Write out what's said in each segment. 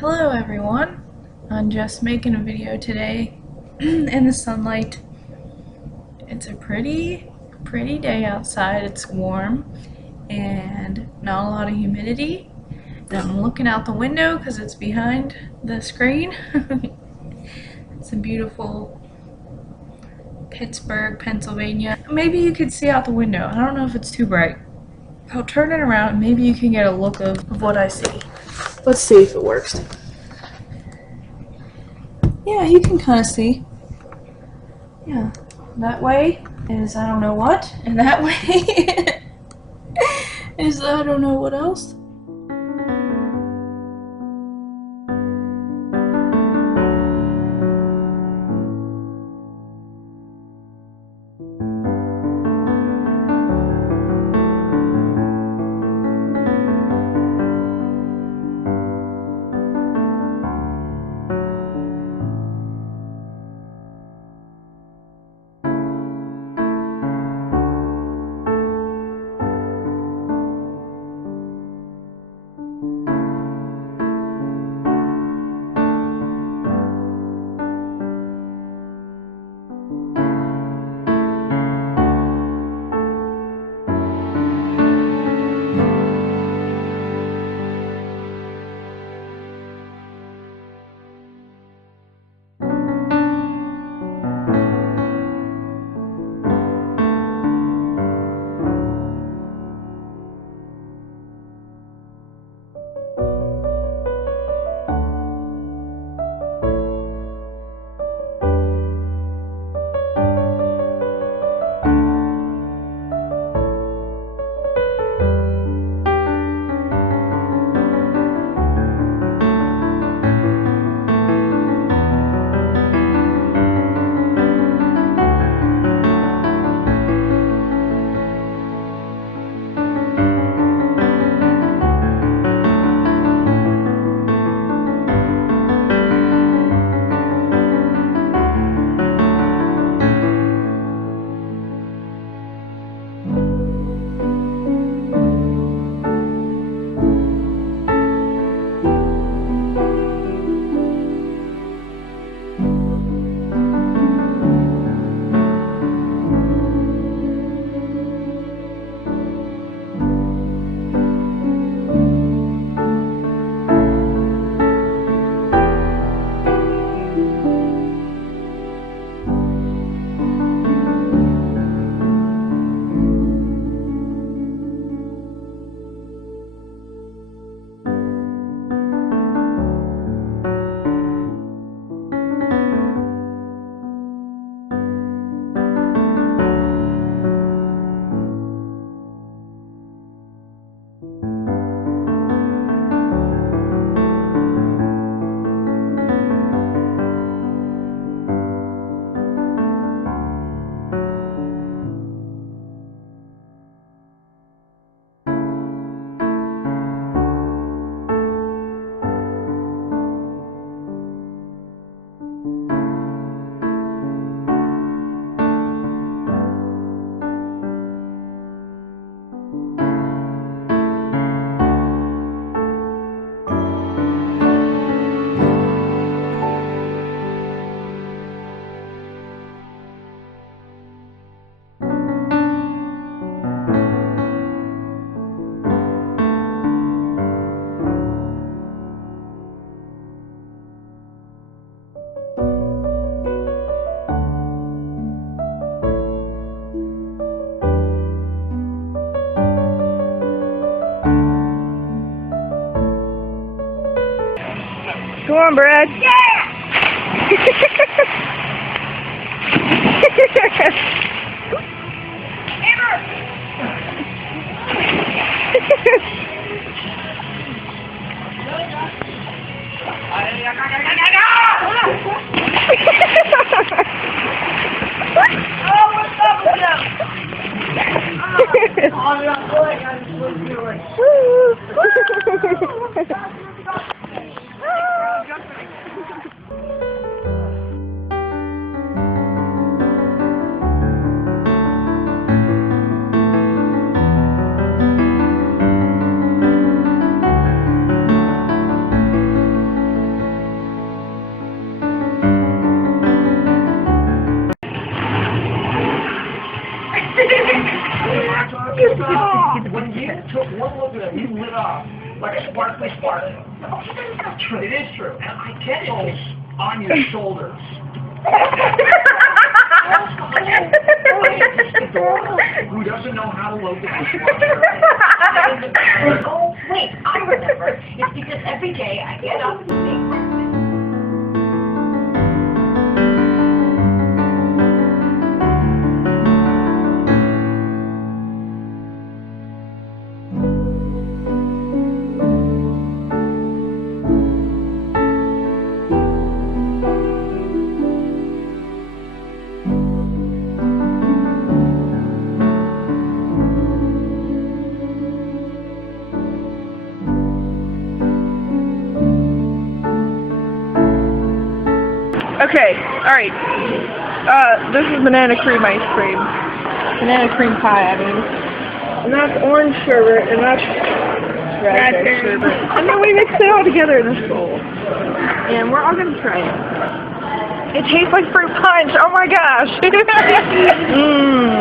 Hello everyone, I'm just making a video today in the sunlight. It's a pretty day outside. It's warm and not a lot of humidity. I'm looking out the window because it's behind the screen. It's a beautiful Pittsburgh, Pennsylvania. Maybe you could see out the window. I don't know if it's too bright. I'll turn it around and maybe you can get a look of what I see. Let's see if it works. Yeah, you can kind of see. Yeah, that way is I don't know what, and that way is I don't know what else. Come on, Brad. Yeah! Oh, what's up with them? Oh, I'm good. I'm supposed to do it. When you took one look at him, you lit up like a sparkly spark. It is true. And I get it on your shoulders. Who doesn't know how to load the dishwasher? Oh, wait, I remember. It's because every day I get up and make breakfast. Okay, alright. This is banana cream ice cream. Banana cream pie, I mean. And that's orange sherbet, and that's raspberry sherbet. And then we mix it all together in this bowl. And we're all gonna try it. It tastes like fruit punch, oh my gosh! Mmm.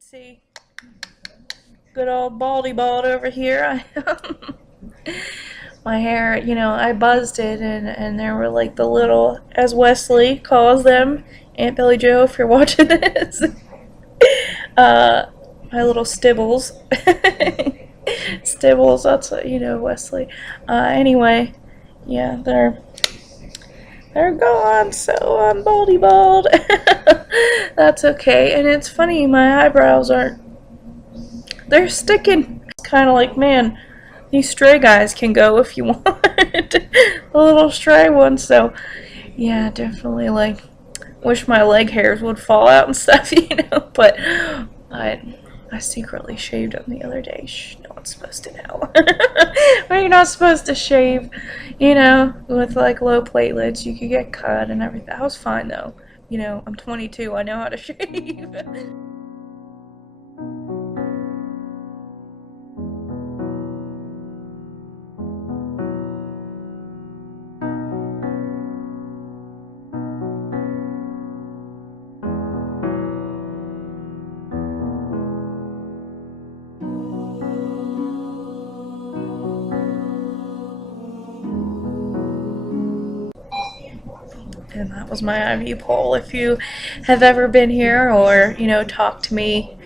See, good old baldy bald over here. My hair, you know, I buzzed it, and there were like the little, as Wesley calls them, Aunt Billy Joe, if you're watching this, my little stibbles. Stibbles, that's what, you know, Wesley. Anyway, yeah, they're gone, so I'm baldy bald. That's okay. And it's funny, my eyebrows they're sticking. It's kind of like, man, these stray guys can go if you want. The little stray ones. So yeah, definitely like wish my leg hairs would fall out and stuff, you know. But I secretly shaved them the other day. Shh, no one's supposed to know. Well, you're not supposed to shave, you know, with like low platelets. You could get cut and everything. I was fine though. You know, I'm 22. I know how to shave. And that was my IV pole. If you have ever been here or, you know, talked to me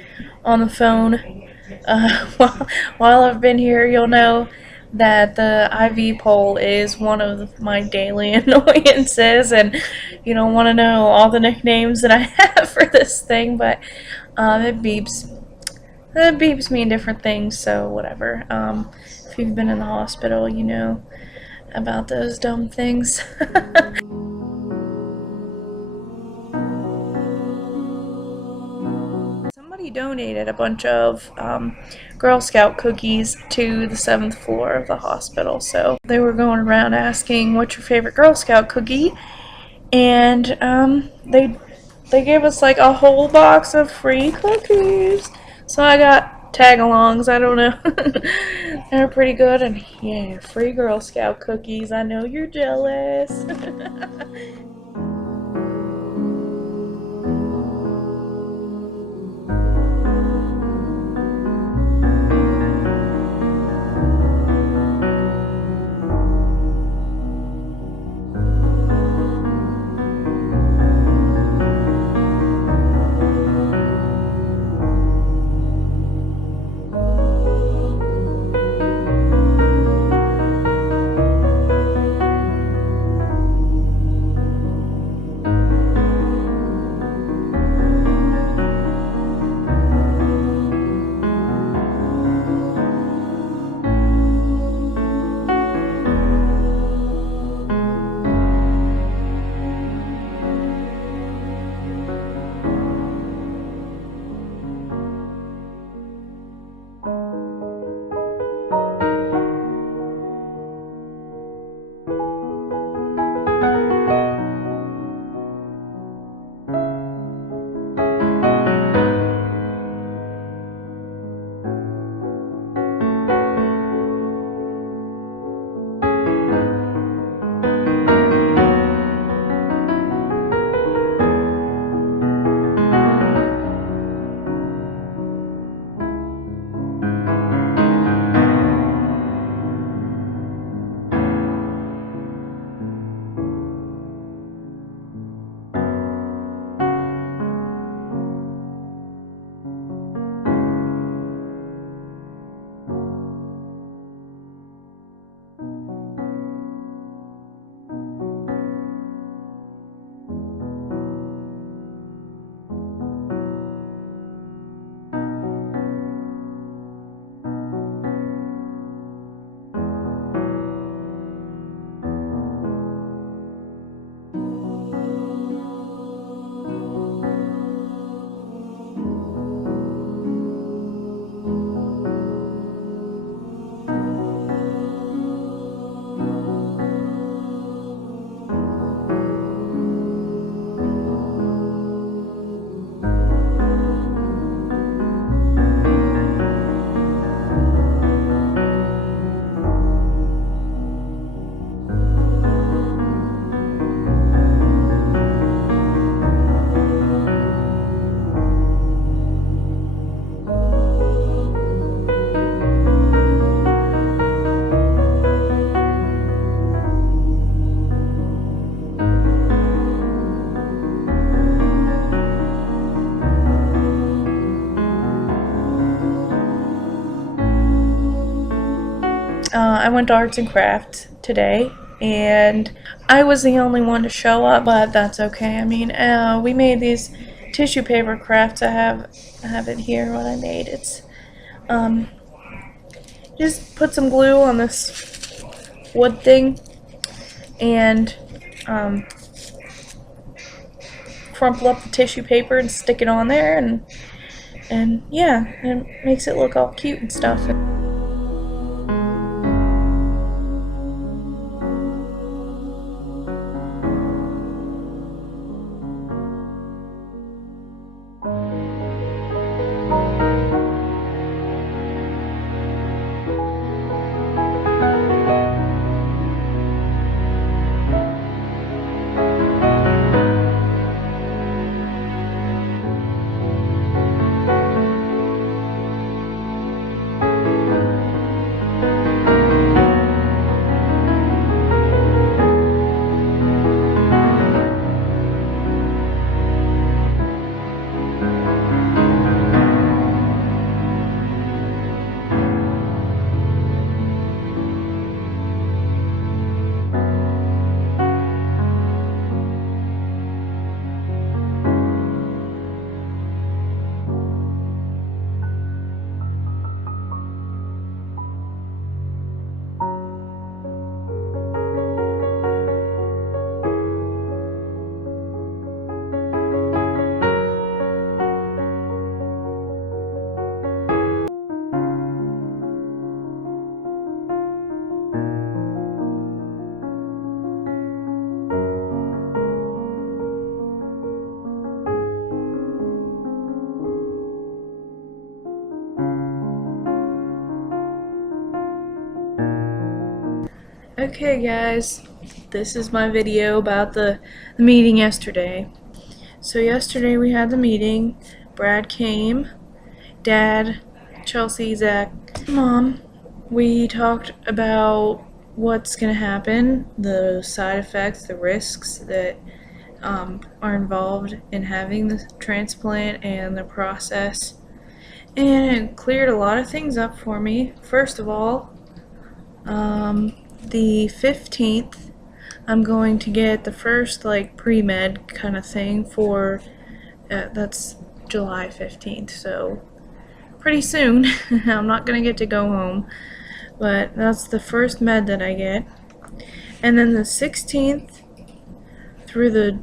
on the phone while I've been here, you'll know that the IV pole is one of my daily annoyances, and you don't want to know all the nicknames that I have for this thing, but it beeps me in different things, so whatever. If you've been in the hospital, you know about those dumb things. Somebody donated a bunch of Girl Scout cookies to the 7th floor of the hospital, so they were going around asking what's your favorite Girl Scout cookie, and they gave us like a whole box of free cookies. So I got tag-alongs, I don't know. They're pretty good, and yeah, free Girl Scout cookies. I know you're jealous. I went to arts and crafts today, and I was the only one to show up, but that's okay. I mean, we made these tissue paper crafts. I have it here, what I made. It's just put some glue on this wood thing and crumple up the tissue paper and stick it on there, and yeah, it makes it look all cute and stuff. Okay guys, this is my video about the meeting yesterday. So yesterday we had the meeting. Brad came, Dad, Chelsea, Zach, Mom. We talked about what's going to happen, the side effects, the risks that are involved in having the transplant and the process. And it cleared a lot of things up for me. First of all, the 15th, I'm going to get the first like pre-med kind of thing for, that's July 15th, so pretty soon. I'm not going to get to go home, but that's the first med that I get. And then the 16th through the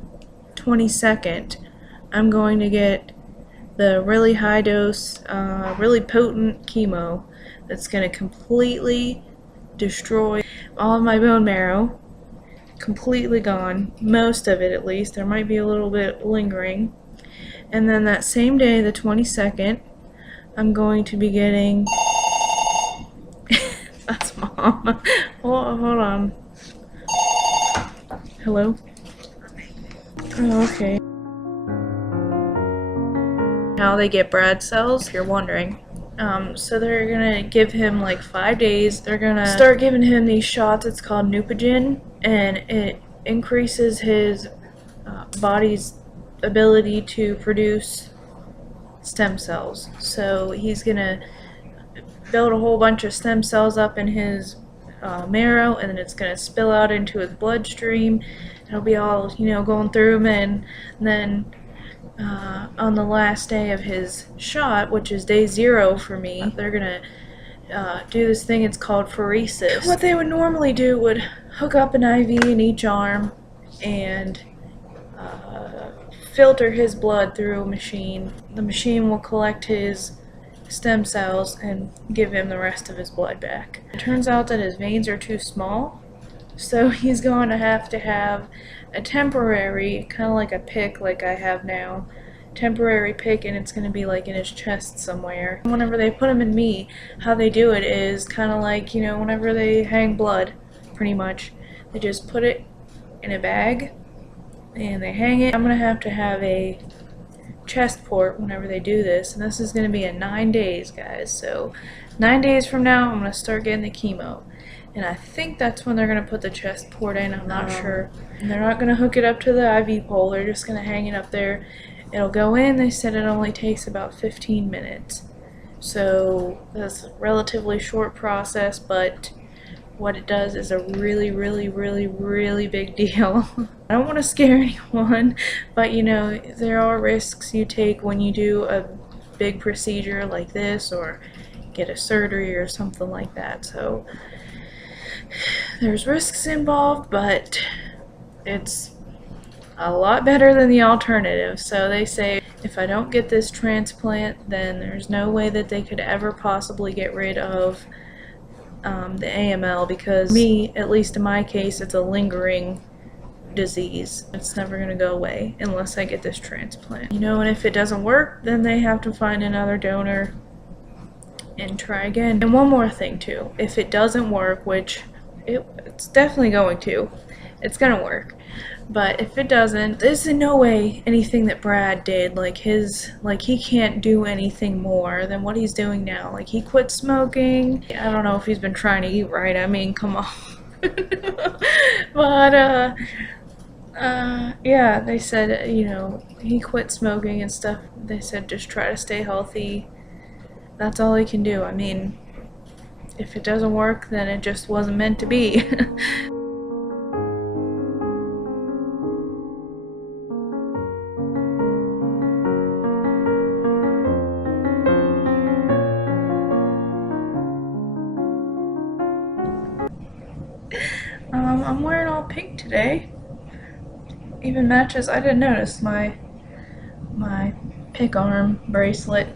22nd, I'm going to get the really high dose, really potent chemo that's going to completely destroy all of my bone marrow, completely gone, most of it at least. There might be a little bit lingering. And then that same day, the 22nd, I'm going to be getting that's Mom. Hold on. Hello? Oh, okay. How they get Brad cells, if you're wondering. So they're gonna give him like 5 days. They're gonna start giving him these shots. It's called Neupogen, and it increases his body's ability to produce stem cells. So he's gonna build a whole bunch of stem cells up in his marrow, and then it's gonna spill out into his bloodstream. It'll be all, you know, going through him, and then on the last day of his shot, which is day 0 for me, they're gonna do this thing. It's called pheresis. What they would normally do would hook up an IV in each arm and filter his blood through a machine. The machine will collect his stem cells and give him the rest of his blood back. It turns out that his veins are too small, so he's going to have a temporary, kind of like a pick like I have now, temporary pick, and it's going to be like in his chest somewhere. Whenever they put him in me, how they do it is kind of like, you know, whenever they hang blood, pretty much, they just put it in a bag and they hang it. I'm going to have a chest port whenever they do this, and this is going to be in 9 days, guys. So 9 days from now I'm going to start getting the chemo, and I think that's when they're going to put the chest port in. I'm not sure. And they're not going to hook it up to the IV pole, they're just going to hang it up there. It'll go in. They said it only takes about 15 minutes, so that's a relatively short process, but what it does is a really, really, really, really big deal. I don't want to scare anyone, but you know, there are risks you take when you do a big procedure like this or get a surgery or something like that. So there's risks involved, but it's a lot better than the alternative. So they say if I don't get this transplant, then there's no way that they could ever possibly get rid of the AML, because me, at least in my case, it's a lingering disease. It's never going to go away unless I get this transplant. You know, and if it doesn't work, then they have to find another donor and try again. And one more thing too, if it doesn't work, which it's definitely going to, it's going to work. But if it doesn't, there's in no way anything that Brad did, like he can't do anything more than what he's doing now. Like, he quit smoking. I don't know if he's been trying to eat right. I mean, come on. But, yeah, they said, you know, he quit smoking and stuff. They said just try to stay healthy. That's all he can do. I mean, if it doesn't work, then it just wasn't meant to be. I'm wearing all pink today. Even matches. I didn't notice my pick arm bracelet.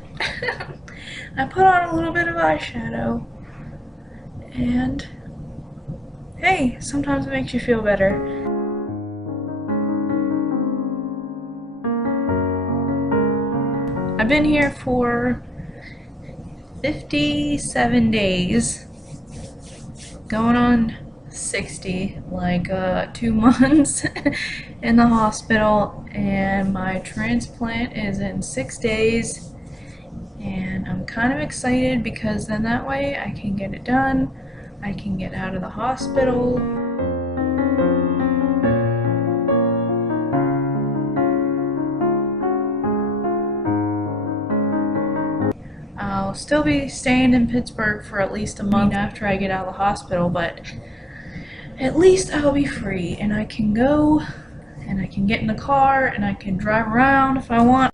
I put on a little bit of eyeshadow, and hey, sometimes it makes you feel better. I've been here for 57 days, going on 60, like 2 months in the hospital, and my transplant is in 6 days. And I'm kind of excited because then that way I can get it done. I can get out of the hospital. I'll still be staying in Pittsburgh for at least a month after I get out of the hospital, but at least I'll be free and I can go and I can get in the car and I can drive around if I want.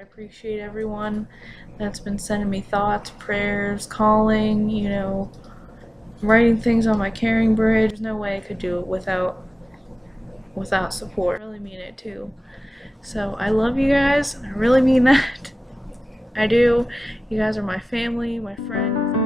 Appreciate everyone that's been sending me thoughts, prayers, calling, you know, writing things on my caring bridge. There's no way I could do it without support. I really mean it too. So I love you guys. I really mean that. I do. You guys are my family, my friends.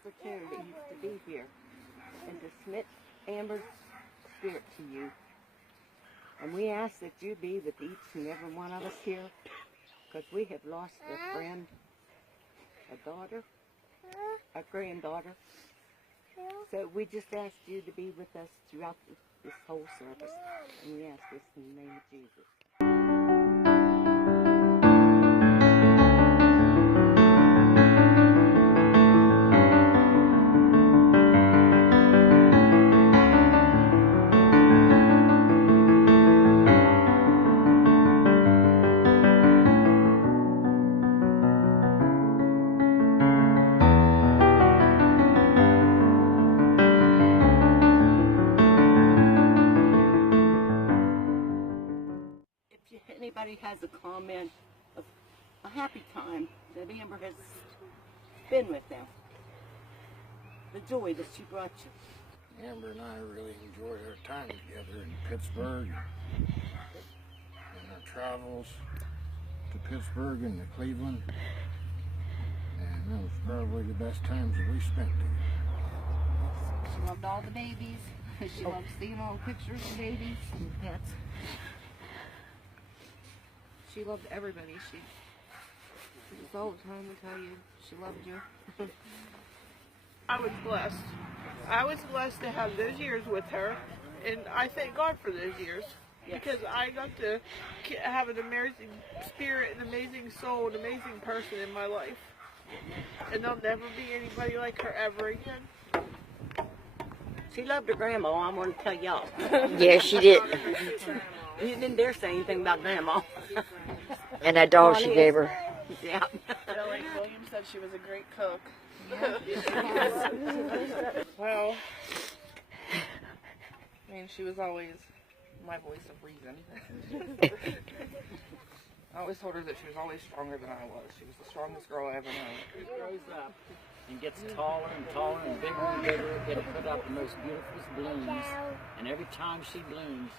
opportunity to be here and to submit Amber's spirit to you. And we ask that you be with each and every one of us here, because we have lost a friend, a daughter, a granddaughter. So we just ask you to be with us throughout this whole service. And we ask this in the name of Jesus. Anybody has a comment of a happy time that Amber has been with them, the joy that she brought you. Amber and I really enjoyed our time together in Pittsburgh and our travels to Pittsburgh and to Cleveland, and that was probably the best times that we spent together. She loved all the babies. She loved seeing all the pictures of babies and pets. She loved everybody. She was all the time to tell you she loved you. I was blessed. I was blessed to have those years with her, and I thank God for those years. Yes. Because I got to have an amazing spirit, an amazing soul, an amazing person in my life. And there'll never be anybody like her ever again. She loved her grandma, I'm going to tell y'all. Yeah, she did. You didn't dare say anything about grandma. And that dog she gave her. Yeah. Like William said, she was a great cook. Well, I mean, she was always my voice of reason. I always told her that she was always stronger than I was. She was the strongest girl I ever known. She grows up and gets taller and taller and bigger, it'll put out the most beautiful blooms. And every time she blooms,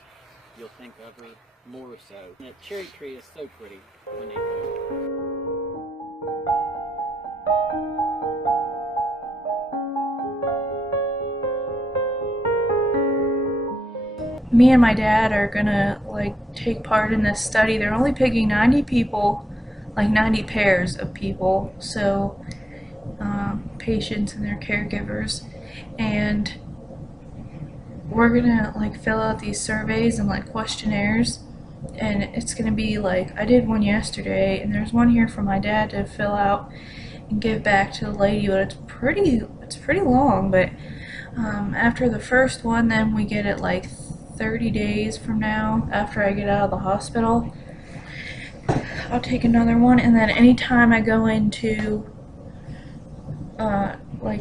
you'll think of her more so. And that cherry tree is so pretty when they bloom. Me and my dad are gonna take part in this study. They're only picking 90 people, 90 pairs of people, so patients and their caregivers, and we're gonna fill out these surveys and questionnaires, and it's gonna be I did one yesterday, and there's one here for my dad to fill out and give back to the lady, but it's pretty long. But after the first one, then we get it 30 days from now, after I get out of the hospital, I'll take another one. And then anytime I go into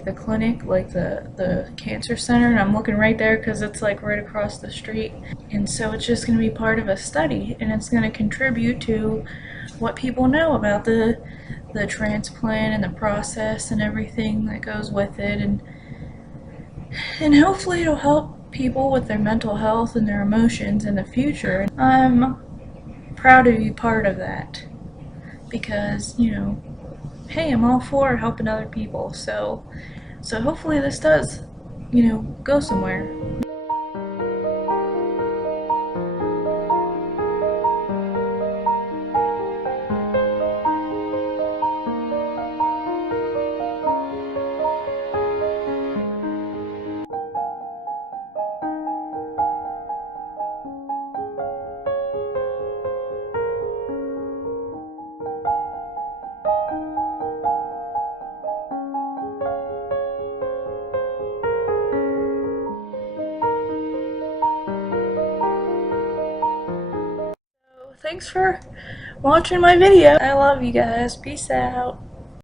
the clinic, the cancer center, and I'm looking right there because it's right across the street, and so it's just going to be part of a study, and it's going to contribute to what people know about the transplant and the process and everything that goes with it, and hopefully it'll help people with their mental health and their emotions in the future. I'm proud to be part of that because, hey, I'm all for helping other people, so hopefully this does, go somewhere. Thanks for watching my video. I love you guys. Peace out.